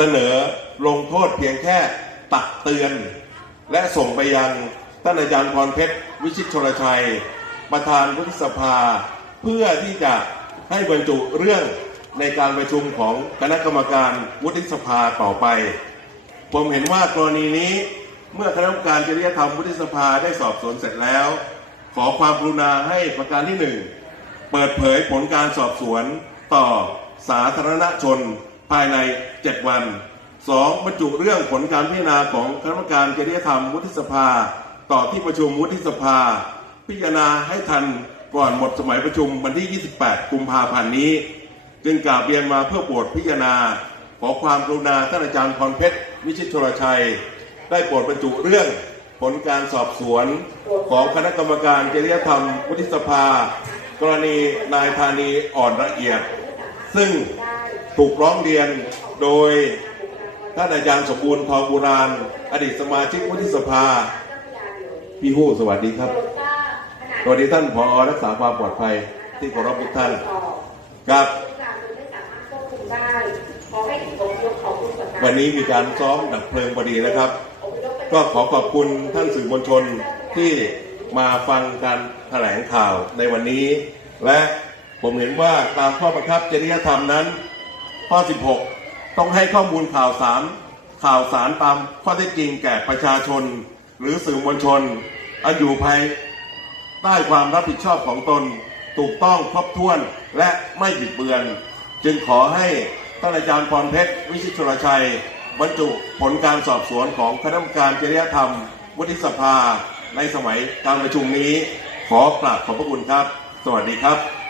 เสนอลงโทษเพียงแค่ตักเตือน และส่งไปยังท่านอาจารย์พรเพชรวิชิตชลชัย ประธานวุฒิสภา เพื่อที่จะให้บรรจุเรื่องในการประชุมของคณะกรรมการวุฒิสภาต่อไป ผมเห็นว่ากรณีนี้เมื่อคณะกรรมการจริยธรรมวุฒิสภาได้สอบสวนเสร็จแล้ว ขอความกรุณาให้ประการที่หนึ่งเปิดเผยผลการสอบสวนต่อสาธารณชน ภายใน 7 วัน 2. บรรจุเรื่องผลการพิจารณาของคณะกรรมการจริยธรรมวุฒิสภา ต่อที่ประชุมวุฒิสภา พิจารณาให้ทันก่อนหมดสมัยประชุมวันที่ 28 กุมภาพันธ์นี้ จึงกราบเรียนมาเพื่อโปรดพิจารณา ขอความกรุณาท่านอาจารย์พรเพชรวิชิตชลชัย ได้โปรดบรรจุเรื่องผลการสอบสวนของคณะกรรมการจริยธรรมวุฒิสภา กรณีนายธานีอ่อนละเอียด ซึ่ง ถูกร้องเรียนโดยท่านอาจารย์สมบูรณ์ทองบุราณอดีตสมาชิกวุฒิสภา พี่ฮู้สวัสดีครับสวัสดีท่านผอรักษาความปลอดภัยที่เคารพทุกท่านครับวันนี้มีการซ้อมดับเพลิงพอดีนะครับ ก็ขอขอบคุณท่านสื่อมวลชนที่มาฟังการแถลงข่าวในวันนี้ และผมเห็นว่าตามข้อบังคับจริยธรรมนั้น ข้อ 16 ต้องให้ข้อมูลข่าวสารข่าวสารตามข้อเท็จจริงแก่ประชาชน หรือสื่อมวลชน อันอยู่ภายใต้ความรับผิดชอบของตน ถูกต้องครบถ้วนและไม่บิดเบือน จึงขอให้ท่านอาจารย์พรเพชร วิชิตชลชัย บรรจุผลการสอบสวนของคณะกรรมการจริยธรรม วุฒิสภา ในสมัยการประชุมนี้ ขอกราบขอบพระคุณครับ สวัสดีครับ